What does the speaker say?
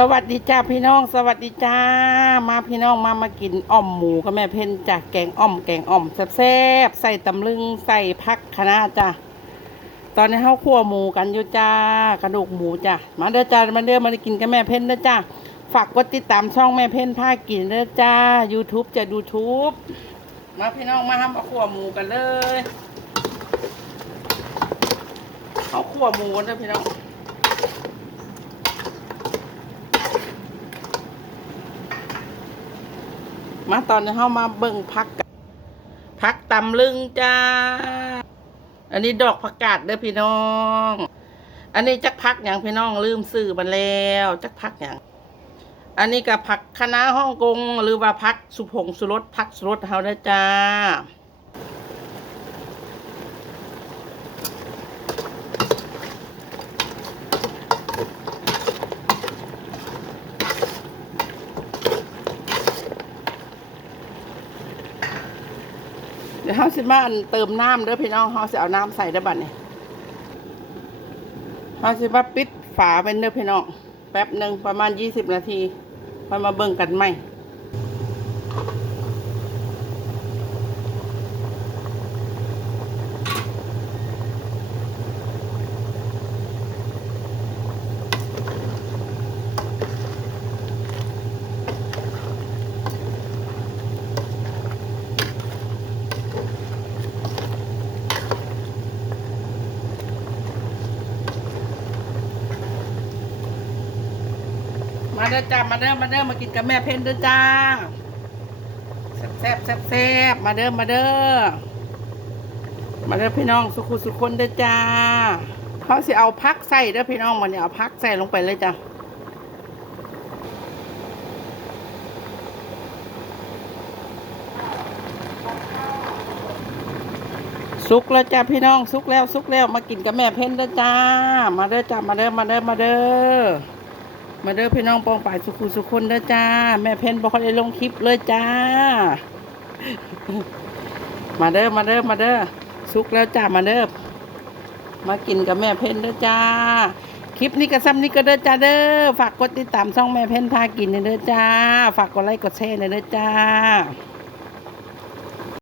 สวัสดีจ้าพี่น้อง สวัสดีจ้า มาพี่น้องมามากินอ่อมหมูกับแม่เพ็ญจากแกงอ่อมแกงอ่อมแซ่บๆใส่ตำลึงใส่พักคะน้าจ้าตอนนี้เขาคั่วหมูกันอยู่จ้ากระดูกหมูจ้ามาเด้อจ้ามาเด้อมาได้กินกับแม่เพ็ญเด้อจ้าฝากกดติดตามช่องแม่เพ็ญพากินเด้อจ้า YouTube จะดูทูบมาพี่น้องมาทำมาคั่วหมูกันเลยเขาคั่วหมูนเด้อพี่น้อง มาตอนนี้เข้ามาเบิ่งพักกันพักตำลึงจ้า อันนี้ดอกผักกาดเด้อพี่น้อง อันนี้จักพักอย่างพี่น้องลืมซื้อมันแล้วจักพักอย่างอันนี้กับผักคะน้าฮ่องกงหรือว่าพักสุพงสุรสพักสุรสเฮาเด้อจ้า ดี๋ยวเฮาสิมาเติมน้ำเด้อพี่น้องเขาสิเอาน้ำใส่ได้บัดนี้เขาสิมาปิดฝาเป็นเด้อพี่น้องแป๊บหนึ่งประมาณยี่สิบนาทีค่อยมาเบิ่งกันใหม่ มาเด้อจ้ามาเด้อมาเด้อมากินกับแม่เพ็ญเด้อจ้าแซ่บแซ่บแซ่บมาเด้อมาเด้อมาเด้อพี่น้องสุขุสุขคนเด้อจ้าเขาสิเอาพักใส่เด้อพี่น้องมันเนี่ยเอาพักใส่ลงไปเลยจ้าสุกแล้วจ้าพี่น้องสุกแล้วสุกแล้วมากินกับแม่เพ็ญเด้อจ้า มาเด้อจ้ามาเด้อมาเด้อมาเด้อ มาเด้อพี่น้องปองป่ายสุขุสุขคนเด้อจ้า แม่เพนบอกได้ลงคลิปเลยจ้า มาเด้อมาเด้อมาเด้อสุกแล้วจ้ามาเด้อมากินกับแม่เพนเด้อจ้า คลิปนี้ก็ซ้ำนี้ก็เด้อจ้าเด้อฝากกดติดตามช่องแม่เพนพากินเด้อจ้า ฝากกดไลค์กดแชร์เด้อจ้า